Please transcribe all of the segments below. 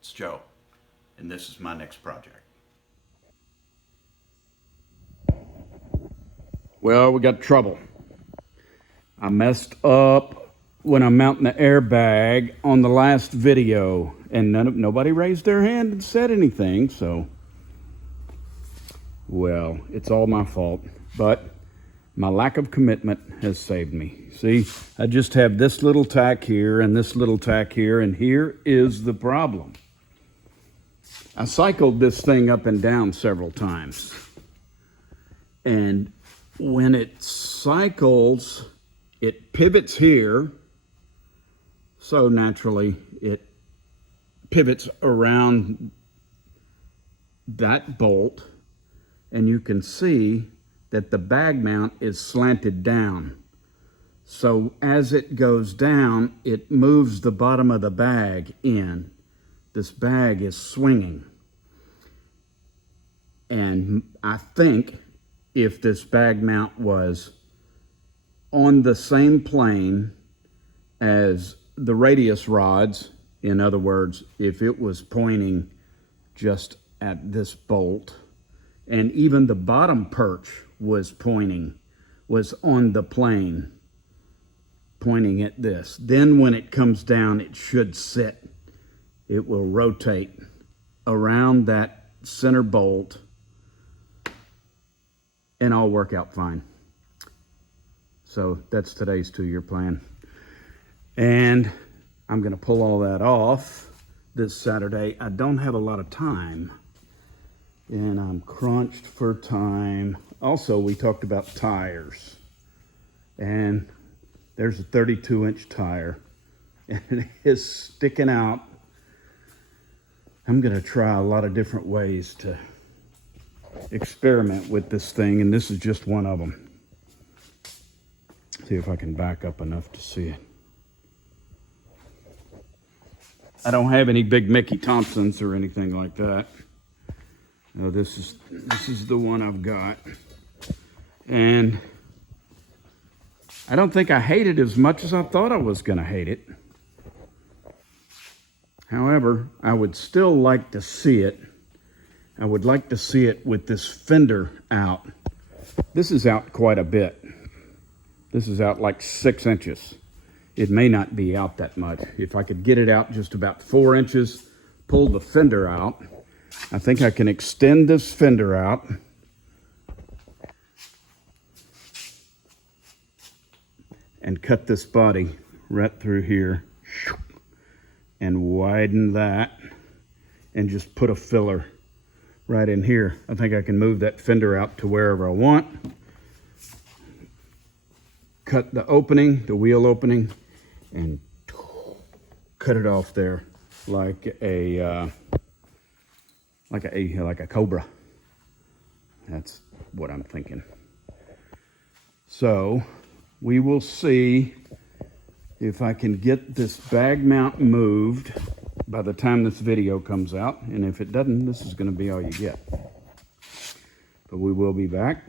It's Joe, and this is my next project. Well, we got trouble. I messed up when I'm mounting the airbag on the last video, and nobody raised their hand and said anything, so, well, it's all my fault. But my lack of commitment has saved me. See, I just have this little tack here and this little tack here, and here is the problem. I cycled this thing up and down several times, and when it cycles, it pivots here, so naturally it pivots around that bolt, and you can see that the bag mount is slanted down. So as it goes down, it moves the bottom of the bag in. This bag is swinging. And I think if this bag mount was on the same plane as the radius rods, in other words, if it was pointing just at this bolt, and even the bottom perch was on the plane, pointing at this, then when it comes down, it should sit. It will rotate around that center bolt, and all work out fine. So that's today's 2-year plan. And I'm gonna pull all that off this Saturday. I don't have a lot of time, and I'm crunched for time. Also, we talked about tires, and there's a 32-inch tire, and it is sticking out. I'm gonna try a lot of different ways to experiment with this thing, and this is just one of them. See if I can back up enough to see it. I don't have any big Mickey Thompsons or anything like that. No, this is the one I've got, and I don't think I hate it as much as I thought I was gonna hate it. However, I would still like to see it. I would like to see it with this fender out. This is out quite a bit. This is out like 6 inches. It may not be out that much. If I could get it out just about 4 inches, pull the fender out, I think I can extend this fender out and cut this body right through here and widen that and just put a filler right in here. I think I can move that fender out to wherever I want. Cut the opening, the wheel opening, and cut it off there like a cobra. That's what I'm thinking. So we will see if I can get this bag mount moved by the time this video comes out, and if it doesn't, this is going to be all you get. But we will be back,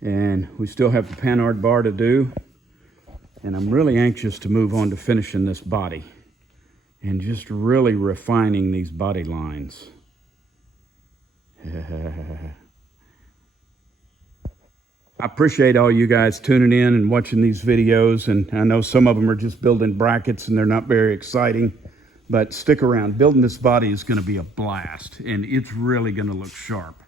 and we still have the panhard bar to do, and I'm really anxious to move on to finishing this body and just really refining these body lines. I appreciate all you guys tuning in and watching these videos, and I know some of them are just building brackets and they're not very exciting, but stick around. Building this body is going to be a blast, and it's really going to look sharp.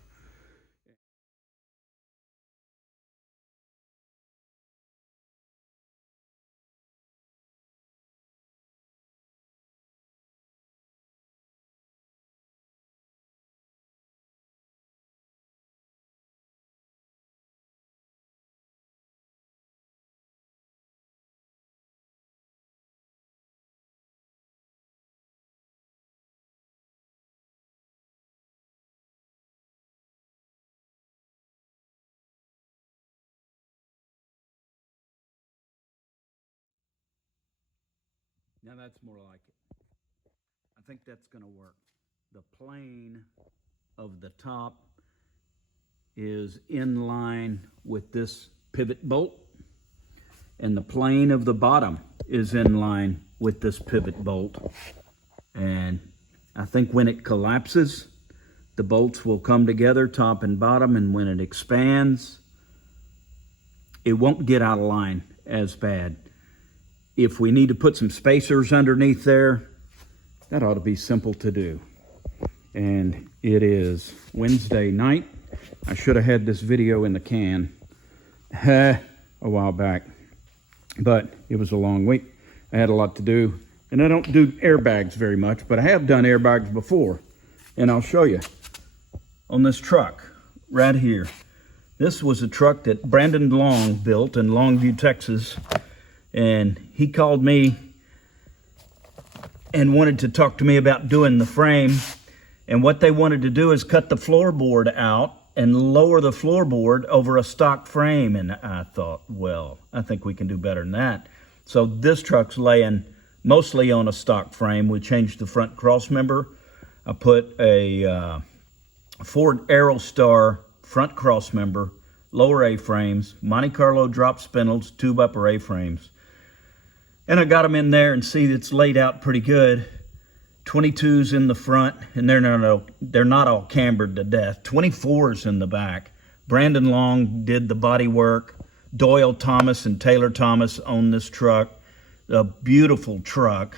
Now that's more like it. I think that's going to work. The plane of the top is in line with this pivot bolt, and the plane of the bottom is in line with this pivot bolt. And I think when it collapses, the bolts will come together, top and bottom, and when it expands, it won't get out of line as bad. If we need to put some spacers underneath there, that ought to be simple to do. And it is Wednesday night. I should have had this video in the can a while back, but it was a long week. I had a lot to do, and I don't do airbags very much, but I have done airbags before, and I'll show you. On this truck right here, this was a truck that Brandon Long built in Longview, Texas, and he called me and wanted to talk to me about doing the frame. And what they wanted to do is cut the floorboard out and lower the floorboard over a stock frame. And I thought, well, I think we can do better than that. So this truck's laying mostly on a stock frame. We changed the front cross member. I put a Ford Aerostar front cross member, lower A-frames, Monte Carlo drop spindles, tube upper A-frames. And I got them in there, and see, it's laid out pretty good. 22s in the front, and they're not all cambered to death. 24s in the back. Brandon Long did the body work. Doyle Thomas and Taylor Thomas own this truck. A beautiful truck.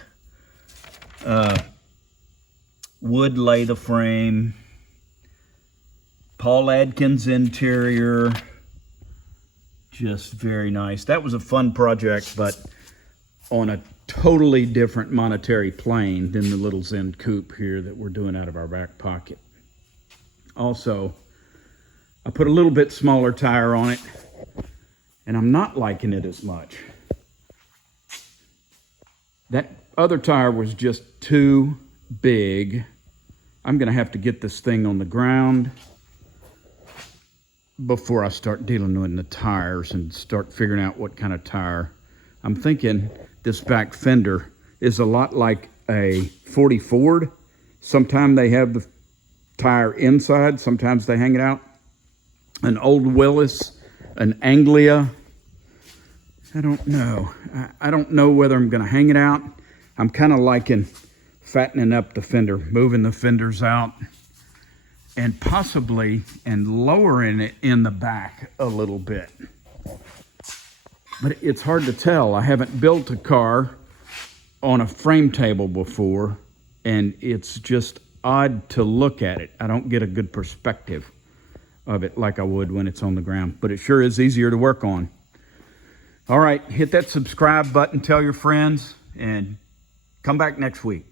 Wood lay the frame. Paul Adkins interior. Just very nice. That was a fun project, but on a totally different monetary plane than the little Zen Coupe here that we're doing out of our back pocket. Also, I put a little bit smaller tire on it, and I'm not liking it as much. That other tire was just too big. I'm gonna have to get this thing on the ground before I start dealing with the tires and start figuring out what kind of tire. I'm thinking this back fender is a lot like a 40 Ford. Sometimes they have the tire inside, sometimes they hang it out. An old Willis, an Anglia. I don't know. I don't know whether I'm going to hang it out. I'm kind of liking fattening up the fender, moving the fenders out, and possibly lowering it in the back a little bit. But it's hard to tell. I haven't built a car on a frame table before, and it's just odd to look at it. I don't get a good perspective of it like I would when it's on the ground, but it sure is easier to work on. All right, hit that subscribe button, tell your friends, and come back next week.